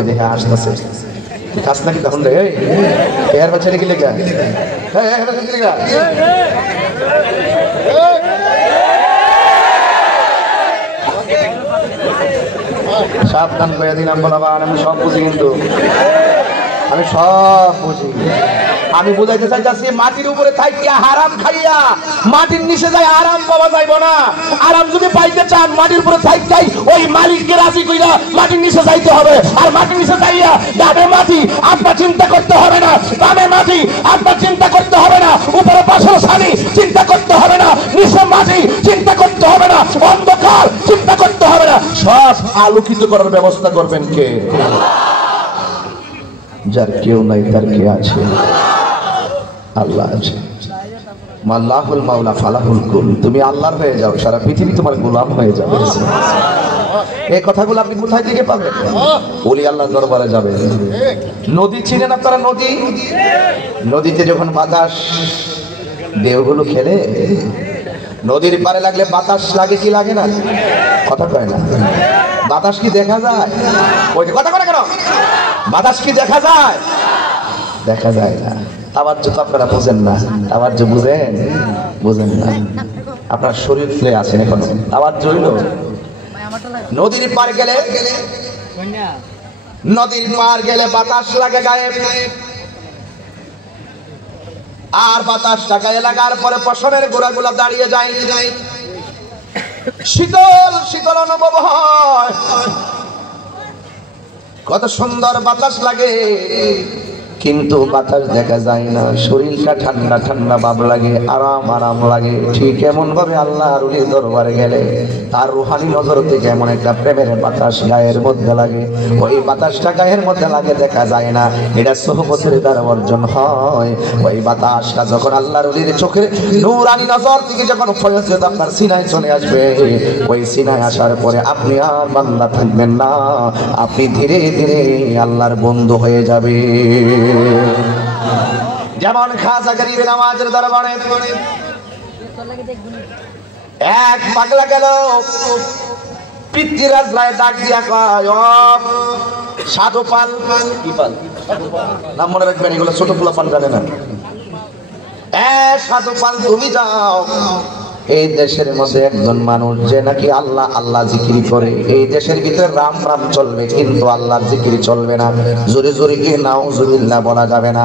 ওই দেখে আসতেছে কাজ নাকি তখন রে এর বাচ্চা নাকি লেখা সাবধান করে দিলাম বলাবান আমি সব বুঝি কিন্তু আমি সব বুঝি আমি বুঝাইতে চাইতেছি মাটির উপরে থাইকা হারাম খাইয়া মাটির নিচে যায় আরাম পাওয়া যাইব না আরাম যদি পাইতে চান মাটির উপরে থাইকাই ওই মালিককে রাজি কইরা মাটির নিচে যাইতে হবে আর মাটির নিচে যাইয়া ডাবে মাটি আপনার চিন্তা করতে হবে না বামে মাটি আপনার চিন্তা করতে হবে না উপরে পাথর ছানি চিন্তা করতে হবে না নিচে মাটি চিন্তা করতে হবে না অন্ধকার চিন্তা করতে হবে না সব আলোকিত করার ব্যবস্থা করবেন কে যার কেউ নাই তার কে আছে আল্লাহ আছে মাল্লাহুল মাওলা ফালাহুল কুল তুমি আল্লাহর হয়ে যাও সারা পৃথিবী তোমার গোলাম হয়ে যাবে এই কথাগুলো আপনি কোথায় থেকে পাবেন ওলি আল্লাহর দরবারে যাবেন নদী চিনেন আপনারা নদী নদীতে যখন বাতাস ঢেউগুলো খেলে নদীর পারে লাগলে বাতাস লাগে কি লাগে না কথা কয় না বাতাস কি দেখা যায় ওই যে কথা কয় না কেন বাতাস কি দেখা যায় দেখা যায় না তাওয়াজ্জু তো আপনারা বুঝেন না তাওয়াজ্জু বুঝেন না আপনার শরীর ফেলে আছেন এখন তাওয়াজ্জু হইল নদীর পার গেলে বাতাস লাগে গায়ে আর বাতাসটা গায়ে লাগার পরে পশমের গোড়াগুলা দাঁড়িয়ে যায় শীতল শীতল অনুভব হয় কত সুন্দর বাতাস লাগে কিন্তু বাতাস দেখা যায় না শরীরটা ঠান্ডা ঠান্ডা ভাব লাগে আরাম আরাম লাগে ঠিক এমন ভাবে আল্লাহর ওলির দরবারে গেলে তার রুহানি নজর থেকে এমন একটা প্রেমের বাতাস গায়ের মধ্যে লাগে ওই বাতাসটা গায়ের মধ্যে লাগে দেখা যায় না এটা সোহবতের দ্বারা অর্জন হয় ওই বাতাসটা যখন আল্লাহর ওলির চোখের নূরানি নজর থেকে যখন ফয়জত আপনার সিনায় চলে আসবে ওই সিনায় আসার পরে আপনি আর বান্দা থাকবেন না আপনি ধীরে ধীরে আল্লাহর বন্ধু হয়ে যাবে যেমন খাজা গরিব নওয়াজের দরবারে এক পাগলা গেল পৃথ্বীরাজ রায় ডাক দিয়া কয় সাধু পাল কি পাল নাম মনে রাখবেন এগুলো ছোট পোলা পাল জানে না সাধু পাল তুমি যাও এই দেশের মধ্যে একজন মানুষ যে নাকি আল্লাহ আল্লাহ জিকির করে এই দেশের ভিতরে রাম রাম চলবে কিন্তু আল্লাহর জিকির চলবে না জোরে জোরে কি নাউজুবিল্লাহ বলা যাবে না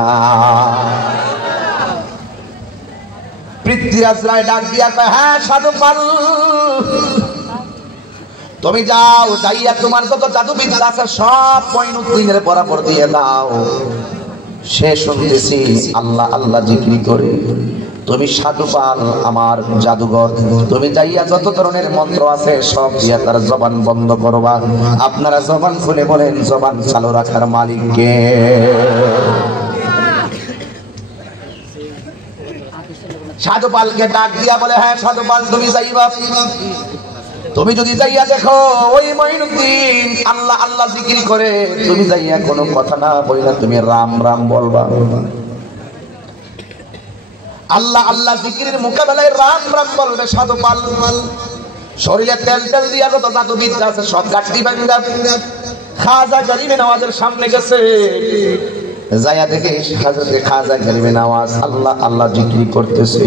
পৃথ্বীরাজ রায় ডাক দিয়া কয় হ্যাঁ সাধু পাল তুমি যাও যাইয়া তোমার যত জাদুবিদ্যা আছে সব মঈনুদ্দিনের বরাবর দিয়ে দাও সে শুনতেছি আল্লাহ আল্লাহ জিকির করে তুমি সাধু পাল আমার জাদুঘর তুমি যাইয়া যত ধরনের মন্ত্র আছে সব দিয়া তার জবান বন্ধ করবা আপনারা জবান খুলে বলেন জবান চালু রাখার মালিক কে সাধু পালকে ডাক দিয়া বলে হ্যাঁ সাধু পাল তুমি যাইবা তুমি যদি যাইয়া দেখো ওই মঈনুদ্দিন আল্লাহ আল্লাহ জিকির করে তুমি যাইয়া কোনো কথা না বইলা তুমি রাম রাম বলবা আল্লাহ আল্লাহ জিকিরের মোকাবেলায় রাম রাম বলবে সাধু পাল শরীরে তেল তেল দিয়া যত জাদুবিদ্যা আছে সব কাটতি ভাঙ্গা খাজা গরিবে নওয়াজের সামনে গেছে যায়া দেখে হযরতে খাজা গরিবে নওয়াজ আল্লাহ আল্লাহ জিকির করতেছে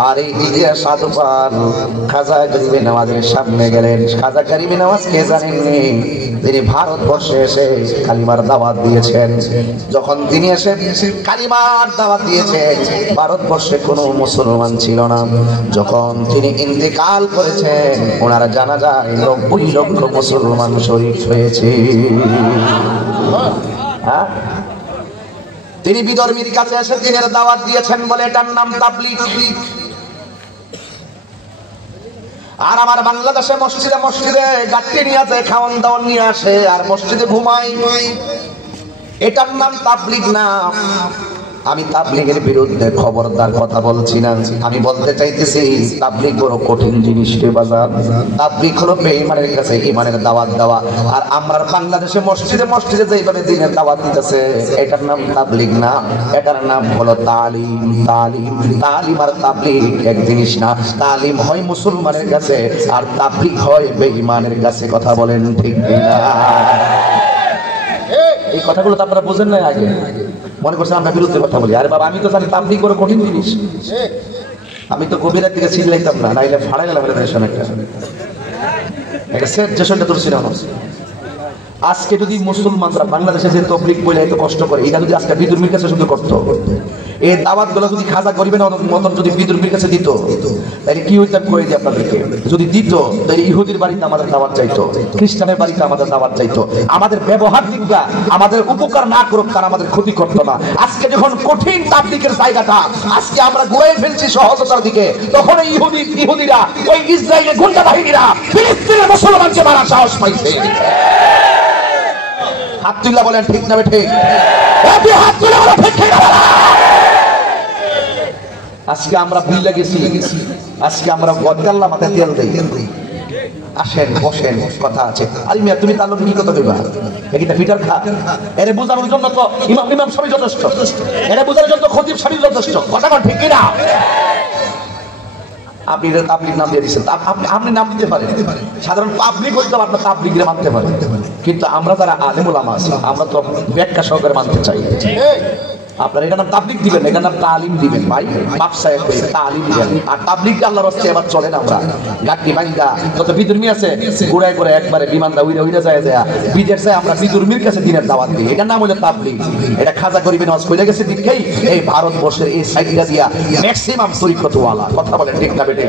আর এই দিকে সাধু পাল খাজা গরিবে নওয়াজের সামনে গেলেন খাজা গরিবে নওয়াজ কে জানেননি তিনি ভারতবর্ষে এসে কালিমার দাওয়াত দিয়েছেন যখন তিনি এসে কালিমার দাওয়াত দিয়েছেন ভারতবর্ষে কোনো মুসলমান ছিল না যখন তিনি ইন্তেকাল করেছেন ওনার জানাজায় 90 লক্ষ মুসলমান শহীদ হয়েছে হ্যাঁ তিনি বিধর্মীর কাছে এসে দিনের দাওয়াত দিয়েছেন বলে এটার নাম তাবলীগ আর আমার বাংলাদেশে মসজিদে মসজিদে গাট্টি নিয়ে আসে খাওয়ান দাওয়ান নিয়ে আসে আর মসজিদে ঘুমাই এটার নাম তাবলীগ না আমি তাবলীগের বিরুদ্ধে খবরদার কথা বলছি না আমি বলতে চাইতেছি তাবলীগ বড় কঠিন জিনিস রে বাজার তাবলীগ হলো বেঈমানের কাছে ঈমানের দাওয়াত দেওয়া আর আমরা বাংলাদেশে মসজিদে মসজিদে যেইভাবে দ্বীনের দাওয়াত দিতেছে এটার নাম তাবলীগ না এটার নাম হলো তালিম তালিম তালিম আর তাবলীগ এক জিনিস না তালিম হয় মুসলমানের কাছে আর তাবলীগ হয় বেঈমানের কাছে কথা বলেন ঠিক না কথাগুলো তো আপনারা বোঝেন না। আগে মনে করছেন আমরা বিরুদ্ধে কথা বলি। আরে বাবা, আমি তো জানি তাবলীগ বড় কঠিন জিনিস। আমি তো গভীরের দিকে ছিল লাইতাম না, নাইলে ফাড়াই গেলাম একটা সেট যেসবটা তোর ছিল। আজকে যদি মুসলমানরা বাংলাদেশে যে তবলিগ বলে এত কষ্ট করে, এটা যদি আজকে বিদুর্মীর কাছে শুধু করতো, এই দাওয়াত গুলো যদি খাজা গরিবের মতন যদি বিদুর্মীর কাছে দিত, তাহলে কি হইতাম কয়ে দিই আপনাদেরকে। যদি দিত তাহলে ইহুদির বাড়িতে আমাদের দাওয়াত চাইতো, খ্রিস্টানের বাড়িতে আমাদের দাওয়াত চাইতো। আমাদের ব্যবহার দিকটা আমাদের উপকার না করুক, তারা আমাদের ক্ষতি করতো না। আজকে যখন কঠিন তাবলীগের জায়গাটা আজকে আমরা ঘুরে ফেলছি সহজতার দিকে, তখন ইহুদিরা ওই ইসরায়েলের গুন্ডা বাহিনীরা ফিলিস্তিনের মুসলমানকে মারার সাহস পাইছে। হাত তুল্লা বলেন ঠিক না বেঠে? হাত তুলে বলেন ঠিক না? আজকে আমরা ভুলে গেছি, আজকে আমরা গদগাল্লা মাথায় তেল দেই। আসেন বসেন, কথা আছে। আরে মিয়া তুমি তার লোক কি কথা কইবা? এটা ফিটার খা। এরে বোঝানোর জন্য তো ইমাম সাহেব যথেষ্ট, এরে বোঝানোর জন্য খতিব সাহেব যথেষ্ট। কথা কোন ঠিক কিনা? আপনি তাবলীগ নাম দিয়ে দিচ্ছেন, আপনি নাম দিতে পারেন, সাধারণ পাবলিক হইতে আপনার তাবলীগরে মানতে পারেন, কিন্তু আমরা যারা আলেম ওলামা আছি আমরা তো ব্যাখ্যা সহকারে মানতে চাই। আপনার এটার নাম তাবলীগ দিবেন, এটার নাম তালিম দিবেন। ভাই বাপসায় তালিম দিবেন। আর তাবলীগ আল্লাহর রাস্তায় এবার চলেন আমরা গাট্টি বাইন্দা যত বিদুর্মী আছে গুড়াই করে একবারে বিমানটা উইরা যায় বিদের চাই আমরা বিদুর্মীর কাছে দিনের দাওয়াত দিই। এটার নাম হলো তাবলীগ। এটা খাজা গরিবের নামাজ কইরা গেছে দিকেই এই ভারতবর্ষের এই সাইডটা দিয়া ম্যাক্সিমাম তরিকতওয়ালা। কথা বলেন ঠিক না বেটে?